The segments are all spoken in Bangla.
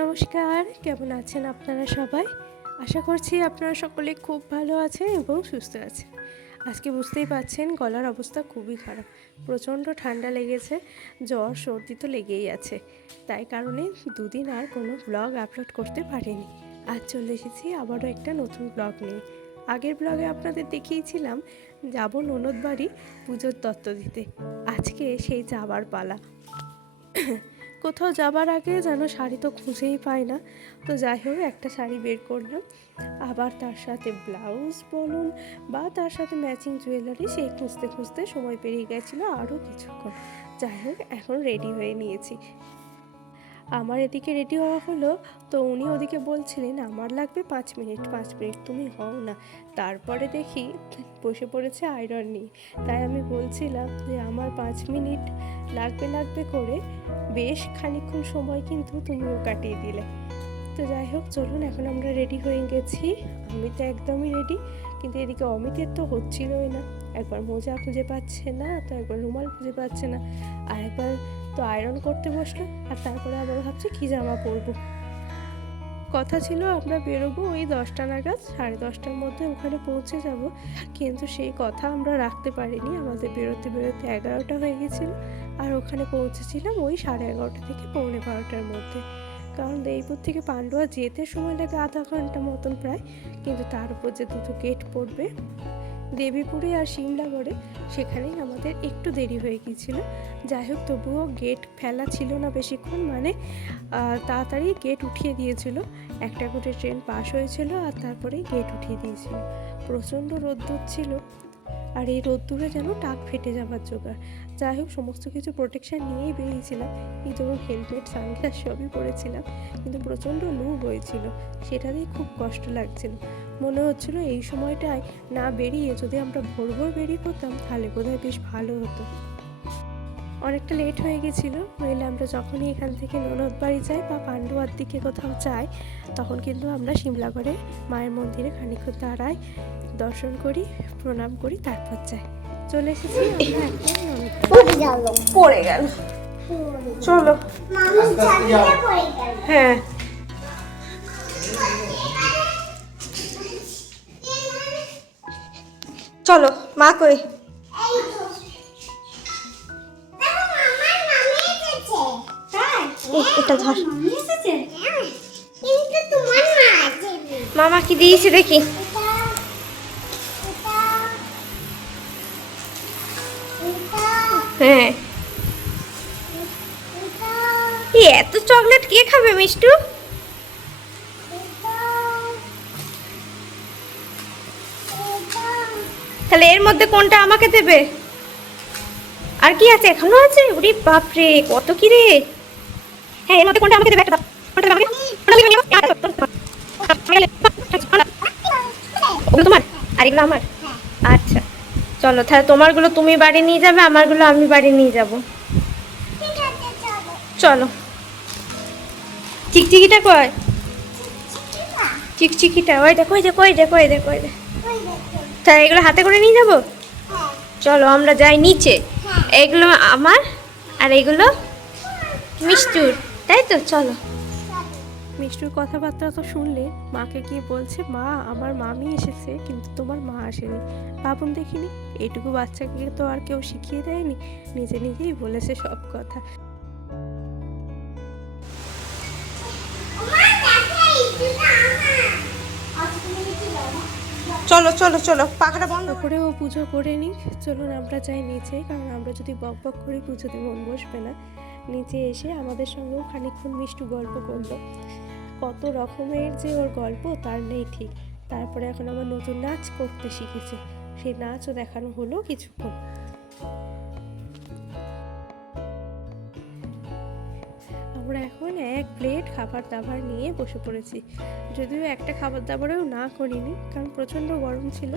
নমস্কার, কেমন আছেন আপনারা সবাই? আশা করছি আপনারা সকলে খুব ভালো আছেন এবং সুস্থ আছেন। আজকে বুঝতেই পারছেন গলার অবস্থা খুবই খারাপ, প্রচণ্ড ঠান্ডা লেগেছে, জ্বর সর্দি তো লেগেই আছে। তাই কারণে দুদিন আর কোনো ব্লগ আপলোড করতে পারিনি। আজ চলে এসেছি আবারও একটা নতুন ব্লগ নিয়ে। আগের ব্লগে আপনাদের দেখিয়েছিলাম যাব ননদ বাড়ি পুজোর তত্ত্ব দিতে। আজকে সেই যাবার পালা। কোথাও যাবার আগে যেন শাড়ি তো খুঁজেই পাই না, তো যাই হোক একটা শাড়ি বের করলাম, আবার তার সাথে ব্লাউজ বলুন বা তার সাথে ম্যাচিং জুয়েলারি, সেই খুঁজতে খুঁজতে সময় পেরিয়ে গেছিলো আরও কিছুক্ষণ। যাই হোক এখন রেডি হয়ে নিয়েছি। আমার এদিকে রেডি হওয়া হলো, তো উনি ওদিকে বলছিলেন আমার লাগবে 5 মিনিট তুমি হও না। তারপরে দেখি বসে পড়েছে আয়রন নিয়ে। তাই আমি বলছিলাম যে আমার 5 মিনিট লাগবে করে বেশ খানিকক্ষণ সময় কিন্তু তুমিও কাটিয়ে দিলে। তো যাই হোক চলুন, এখন আমরা রেডি হয়ে গেছি। আমি তো একদমই রেডি, কিন্তু এদিকে অমিতের তো হচ্ছিলই না। একবার মোজা খুঁজে পাচ্ছে না, তো একবার রুমাল খুঁজে পাচ্ছে না, আর একবার তো আয়রন করতে বসলো, আর তারপরে আবার ভাবছি কী জামা পরবো। কথা ছিল আমরা বেরোবো ওই 10টা নাগাদ, 10:30টার মধ্যে ওখানে পৌঁছে যাব, কিন্তু সেই কথা আমরা রাখতে পারিনি। আমাদের বেরোতে 11টা হয়ে গেছিলো, আর ওখানে পৌঁছেছিলাম ওই 11:30 থেকে 11:45টার মধ্যে। কারণ দেইপুর থেকে পান্ডুয়া যেতে সময় লাগে আধা ঘন্টা মতন প্রায়, কিন্তু তার উপর যে দুটো গেট পড়বে দেবীপুরে আর সিমলাগড়ে, সেখানেই আমাদের একটু দেরি হয়ে গিয়েছিল। যাই হোক তবুও গেট ফেলা ছিল না বেশিক্ষণ, মানে তাড়াতাড়ি গেট উঠিয়ে দিয়েছিল। একটা করে ট্রেন পাস হয়েছিল আর তারপরেই গেট উঠিয়ে দিয়েছিল। প্রচণ্ড রোদ্দুর ছিল, আর এই রোদ্দুরে যেন টাক ফেটে যাবার জোগাড়। যাই হোক সমস্ত কিছু প্রোটেকশান নিয়েই বেরিয়েছিলাম, এই ধরুন হেলমেট সানগ্লাস সবই পরেছিলাম, কিন্তু প্রচণ্ড লু হয়েছিল, সেটাতেই খুব কষ্ট লাগছিল। মনে হচ্ছিল এই সময়টায় না বেরিয়ে যদি আমরা ভোর বেরিয়ে পড়তাম তাহলে বোধহয় বেশ ভালো হতো। অনেকটা লেট হয়ে গেছিলো, নইলে আমরা যখনই এখান থেকে ননদ বাড়ি যাই বা পান্ডুয়ার দিকে কোথাও যাই, তখন কিন্তু আমরা সিমলাগড়ে মায়ের মন্দিরে খানিকক্ষণ দাঁড়াই, দর্শন করি, প্রণাম করি, তারপর যাই। চলে এসেছি পড়ে গেল। চলো হ্যাঁ চলো, মা কই? এটা ধর, মামা কি দিয়েছে দেখি। হ্যাঁ, এত চকলেট কে খাবে মিষ্টু? তাহলে এর মধ্যে কোনটা আমাকে দেবে? আর কি আছে, এখনো আছে? ওরে বাপরে, কত কি রে! হ্যাঁ, এর মধ্যে কোনটা আমাকে দেবে? একটা তোমার আর এগুলো আমার। আচ্ছা চলো, তাহলে তোমারগুলো তুমি বাড়ি নিয়ে যাবে, আমারগুলো আমি বাড়ি নিয়ে যাব। চলো। চিকচিকিটা কয়? চিকচিকিটা ওই দেখো, ওই দেখো, ওই দেখো, ওই দেখো, ওই দেখো। তাহলে এগুলো হাতে করে নিয়ে যাবো। চলো আমরা যাই নিচে। এগুলো আমার আর এগুলো মিষ্টুর, তাই তো? চলো। মিষ্টুর কথাবার্তা তো শুনলে, মাকে গিয়ে বলছে মা আমার মামি এসেছে কিন্তু তোমার মা আসেনি। ভাবুন দেখিনি, এইটুকু বাচ্চাকে তো আর কেউ শিখিয়ে দেয়নি, নিজে নিজেই বলেছে সব কথা। চলো চলো চলো, পাখাটা বন্ধ করে ও পুজো করে নিই। চলুন আমরা যাই নিচে, কারণ আমরা যদি বক বক করে পুজোতে মন বসবে না। নিচে এসে আমাদের সঙ্গেও খানিকক্ষণ মিষ্টু গল্প করলো, কত রকমের যে ওর গল্প তার নেই ঠিক। তারপরে এখন আমার নতুন নাচ করতে শিখেছে, সেই নাচও দেখানো হলো কিছুক্ষণ। আমরা এখন এক প্লেট খাবার দাবার নিয়ে বসে পড়েছি, যদিও একটা খাবার দাবারেও না করিনি কারণ প্রচণ্ড গরম ছিল।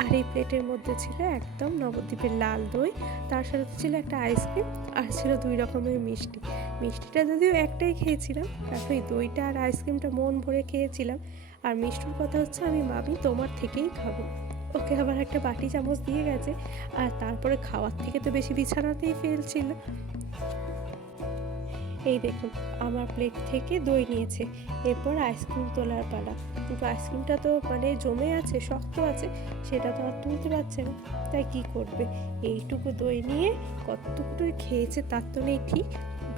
আর এই প্লেটের মধ্যে ছিল একদম নবদ্বীপের লাল দই, তার সাথে ছিল একটা আইসক্রিম, আর ছিল 2 রকমের মিষ্টি। মিষ্টিটা যদিও একটাই খেয়েছিলাম, কারণ ওই দইটা আর আইসক্রিমটা মন ভরে খেয়েছিলাম। আর মিষ্টির কথা হচ্ছে আমি মামি তোমার থেকেই খাবো, ওকে আবার একটা বাটি চামচ দিয়ে গেছে। আর তারপরে খাওয়ার থেকে তো বেশি বিছানাতেই ফেলছিল। এই দেখুন আমার প্লেট থেকে দই নিয়েছে, এরপর আইসক্রিম তোলার পালা। কিন্তু আইসক্রিমটা তো মানে জমে আছে, শক্ত আছে, সেটা তো আর তুলতে পারছে না, তাই কি করবে, এইটুকু দই নিয়ে কতটুকু দই খেয়েছে তার তো নেই ঠিক,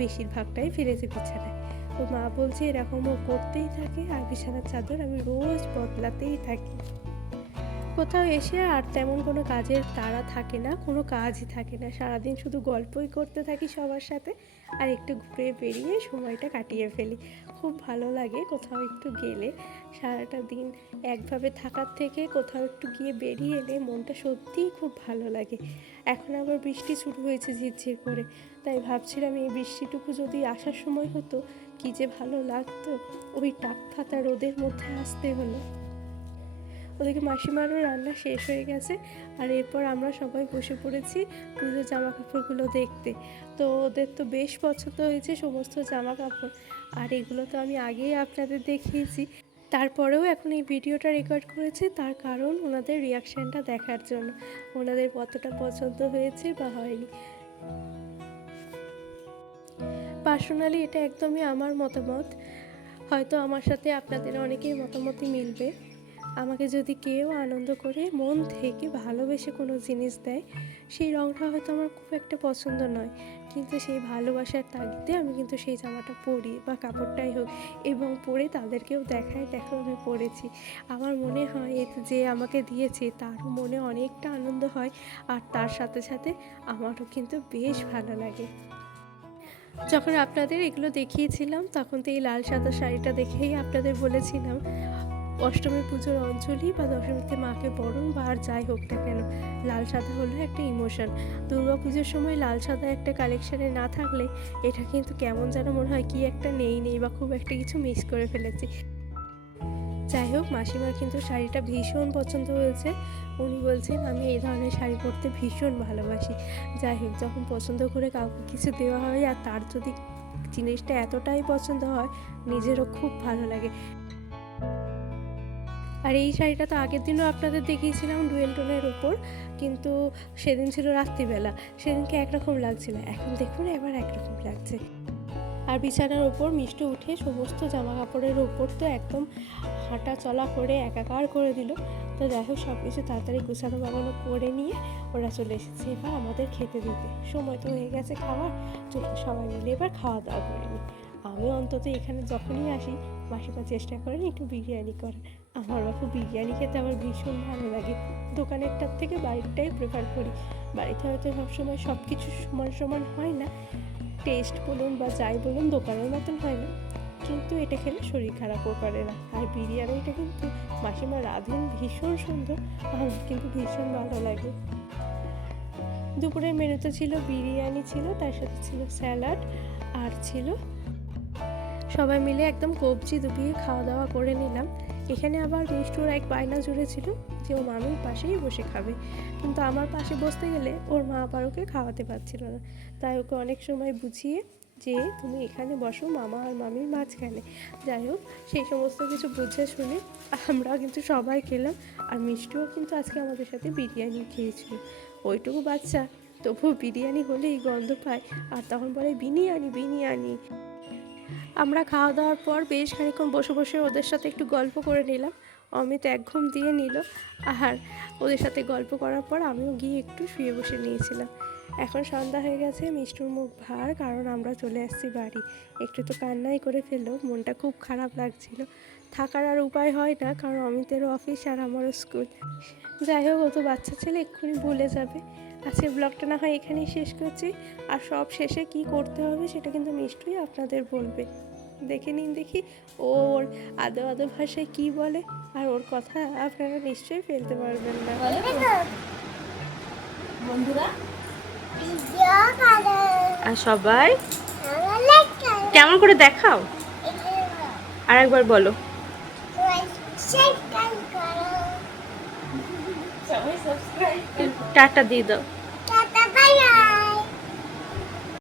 বেশিরভাগটাই ফিরেছে বিছানায়। ও মা বলছে এরকম ও করতেই থাকে, আর বিছানার চাদর আমি রোজ বদলাতেই থাকি। কোথাও এসে আর তেমন কোনো কাজের তাড়া থাকে না, কোনো কাজই থাকে না, সারাদিন শুধু গল্পই করতে থাকি সবার সাথে, আর একটু ঘুরে বেরিয়ে সময়টা কাটিয়ে ফেলি। খুব ভালো লাগে কোথাও একটু গেলে, সারাটা দিন একভাবে থাকার থেকে কোথাও একটু গিয়ে বেরিয়ে এলে মনটা সত্যিই খুব ভালো লাগে। এখন আবার বৃষ্টি শুরু হয়েছে ঝিরঝির করে, তাই ভাবছিলাম এই বৃষ্টিটুকু যদি আসার সময় হতো কী যে ভালো লাগতো, ওই টাক ফাতা রোদের মধ্যে আসতে হলো। ওদিকে মাসিমারও রান্না শেষ হয়ে গেছে, আর এরপর আমরা সবাই বসে পড়েছি পুজোর জামা কাপড়গুলো দেখতে। তো ওদের তো বেশ পছন্দ হয়েছে সমস্ত জামা কাপড়, আর এগুলো তো আমি আগেই আপনাদের দেখিয়েছি, তারপরেও এখন এই ভিডিওটা রেকর্ড করেছি তার কারণ ওনাদের রিয়াকশানটা দেখার জন্য, ওনাদের কতটা পছন্দ হয়েছে বা হয়নি। পার্সোনালি এটা একদমই আমার মতামত, হয়তো আমার সাথে আপনাদের অনেকের মতামতই মিলবে। আমাকে যদি কেউ আনন্দ করে মন থেকে ভালোবেসে কোনো জিনিস দেয়, সেই রঙটা হয়তো আমার খুব একটা পছন্দ নয়, কিন্তু সেই ভালোবাসার তাগিদে আমি কিন্তু সেই জামাটা পরি বা কাপড়টাই হোক, এবং পরে তাদেরকেও দেখাই, দেখো আমি পরেছি। আমার মনে হয় যে আমাকে দিয়েছে তারও মনে অনেকটা আনন্দ হয়, আর তার সাথে সাথে আমারও কিন্তু বেশ ভালো লাগে। যখন আপনাদের এগুলো দেখিয়েছিলাম তখন তো এই লাল সাদা শাড়িটা দেখেই আপনাদের বলেছিলাম অষ্টমী পুজোর অঞ্জলি বা দশমীতে মাকে বরণ বা আর যাই হোক না কেন, লাল সাদা হলো একটা ইমোশন। দুর্গা পুজোর সময় লাল সাদা একটা কালেকশানে না থাকলে এটা কিন্তু কেমন যেন মনে হয় কি একটা নেই বা খুব একটা কিছু মিস করে ফেলেছি। যাই হোক, মাসিমার কিন্তু শাড়িটা ভীষণ পছন্দ হয়েছে, উনি বলছেন আমি এই ধরনের শাড়ি পরতে ভীষণ ভালোবাসি। যাই হোক, যখন পছন্দ করে কাউকে কিছু দেওয়া হয় আর তার যদি জিনিসটা এতটাই পছন্দ হয়, নিজেরও খুব ভালো লাগে। আর এই শাড়িটা তো আগের দিনও আপনাদের দেখিয়েছিলাম ডুয়েল টোনের ওপর, কিন্তু সেদিন ছিল রাত্রিবেলা, সেদিনকে একরকম লাগছিল, এখন দেখুন এবার একরকম লাগছে। আর বিছানার ওপর মিষ্টি উঠে সমস্ত জামা কাপড়ের ওপর তো একদম হাঁটা চলা করে একাকার করে দিল। তো যাই হোক, সব কিছু তাড়াতাড়ি গুছানো বাগানো করে নিয়ে ওরা চলে এসেছে এবার আমাদের খেতে দিতে। সময় তো হয়ে গেছে খাওয়ার, চলুন সবাই মিলে এবার খাওয়া দাওয়া করে নিই। আমি অন্তত এখানে যখনই আসি মাসিমা চেষ্টা করেন একটু বিরিয়ানি করার। আমার বাপু বিরিয়ানি খেতে আমার ভীষণ ভালো লাগে, দোকানেরটার থেকে বাড়িরটাই প্রেফার করি। বাড়িতে হয়তো সবসময় সব কিছু সমান সমান হয় না, টেস্ট বলুন বা যাই বলুন দোকানের মতন হয় না, কিন্তু এটা খেলে শরীর খারাপও করে না। আর বিরিয়ানিটা কিন্তু মাসিমা রাঁধেন ভীষণ সুন্দর, আমার কিন্তু ভীষণ ভালো লাগে। দুপুরের মেনুতে ছিল বিরিয়ানি, ছিল তার সাথে ছিল স্যালাড, আর ছিল সবাই মিলে একদম কবজি ডুবিয়ে খাওয়া দাওয়া করে নিলাম। এখানে আবার মিষ্টুর এক বায়না জুড়েছিল যে ও মামির পাশেই বসে খাবে, কিন্তু আমার পাশে বসতে গেলে ওর মা আবার ওকে খাওয়াতে পারছিল না, তাই ওকে অনেক সময় বুঝিয়ে যে তুমি এখানে বসো মামা আর মামির মাঝখানে। যাই হোক, সেই সমস্ত কিছু বুঝে শুনে আমরাও কিন্তু সবাই খেলাম, আর মিষ্টিও কিন্তু আজকে আমাদের সাথে বিরিয়ানি খেয়েছিল। ওইটুকু বাচ্চা তবুও বিরিয়ানি হলেই গন্ধ পায়, আর তখন বলে বিরিয়ানি বিরিয়ানি। আমরা খাওয়া দাওয়ার পর বেশ খানিকক্ষণ বসে বসে ওদের সাথে একটু গল্প করে নিলাম। অমিত এক ঘুম দিয়ে নিল, আর ওদের সাথে গল্প করার পর আমিও গিয়ে একটু শুয়ে বসে নিয়েছিলাম। এখন সন্ধ্যা হয়ে গেছে, মিষ্টুর মুখ ভার, কারণ আমরা চলে আসছি বাড়ি। একটু তো কান্নাই করে ফেললো, মনটা খুব খারাপ লাগছিল। থাকার আর উপায় হয় না, কারণ অমিতেরও অফিস আর আমারও স্কুল। যাই হোক, ও তো বাচ্চা ছেলে, এক্ষুনি ভুলে যাবে। আজকের ব্লগটা না হয় এখানেই শেষ করছি, আর সব শেষে কি করতে হবে সেটা কিন্তু নিশ্চয়ই আপনাদের বলবে। দেখে নিন দেখি ওর আদো আদো ভাষায় কি বলে, আর ওর কথা আপনারা নিশ্চয়ই ফেলতে পারবেন না। বন্ধুরা আর সবাই কেমন করে দেখাও, আর একবার বলো। টাটা দিয়ে দাও।